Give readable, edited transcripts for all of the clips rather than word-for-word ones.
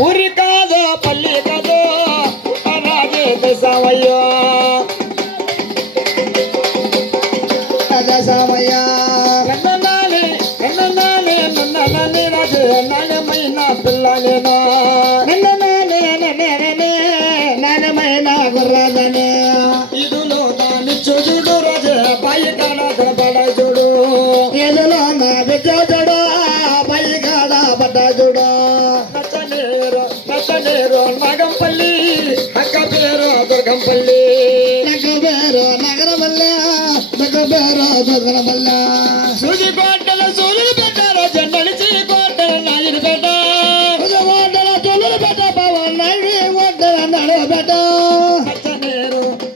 ఊరి కాదో పల్లి కాదో రాజే దశమయ్యో దశమయ్య నన్ననాలి నన్ననాలి నన్ననాలి రాజే నాణ్యమైన పిల్ల నేను నాణ్యమైన గుర్రాజనే ఇదులో దాని చూడు రాజే బాయి కాడ కనపడ చూడు ఎదులో నా బిడ్డ చూడు బాయి కాడ పడ్డ చూడు నచ్చనేరు నాగంపల్లి అక్క పేరు దుర్గంపల్లి నగ పేరు నగరమల్ల నగ పేరు దుర్గమల్ల సూది కోటల సూర్యులు పెట్టారు జన్నడిచి కోటల నాయుడు పెట్ట ఓటల తొలులు పెట్ట పవన్ నడి ఓటల నడు పెట్ట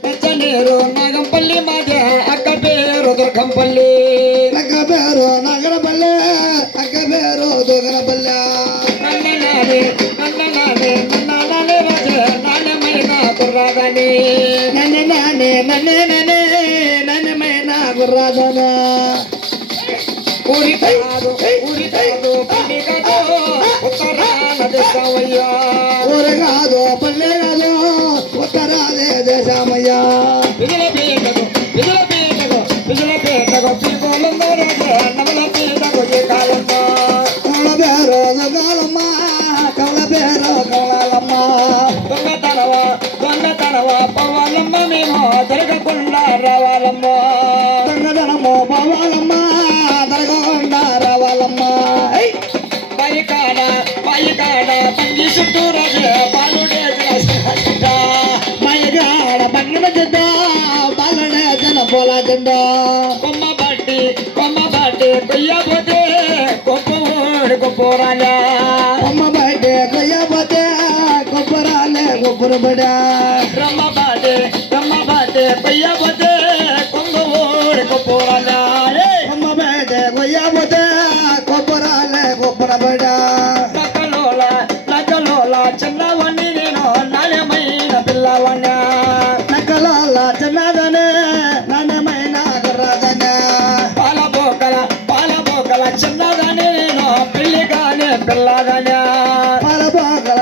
నచ్చనేరు నాగంపల్లి మాజ అక్క పేరు దుర్గంపల్లి నగ పేరు నగరమల్ల అక్క పేరు దుర్గమల్ల నన్ననాడే రాజ నాణ్యమైన కుర్రాదని నాణ్యమైన గుర్రాజన ఊరి కాదు పల్లి కాదు ఉత్తరాన దేశమయ్యా ఊరు కాదు పల్లె కాదు ఉత్తరాదే దేశమయ్య విజుల పీటకు పీకోలందో రాజ నవల పీటకు ఏ కాలంలో కవల పేరు కాలమ్మ కవల పేరు కవలమ్మ దొంగతనవ పవాలమ్మ మేము జరగకుండా రావాలమ్మ దొంగతనము పోవాలమ్మ దొరకకుండా రావాలమ్మ బాయి కాడ పంది చుట్టూ రాజ బాలుడే మయగాడ పంగిన జెండ బాలడే జన పోల జెండ కొమ్మ బట్టి కొయ్యబోతే కొప్పోరాజా అమ్మ బయట కొయ్యబోతే కొబ్బరాలే కొబ్బరబడా రమ్మ బాటే కొయ్యబోతే కొప్పోరాజా అమ్మ బయట కొయ్యబోతే కొబ్బరాలే కొబ్బరబడా నక్కలోల చిన్నవన్నీ నేను నాణ్యమైన పిల్లవన్నా నక్కలాల చిన్నదనే నాణ్యమైన గుర్రాదనే పాల బోకల చిన్నదని నేను పిల్లిగానే పిల్లదనా పాలబోకల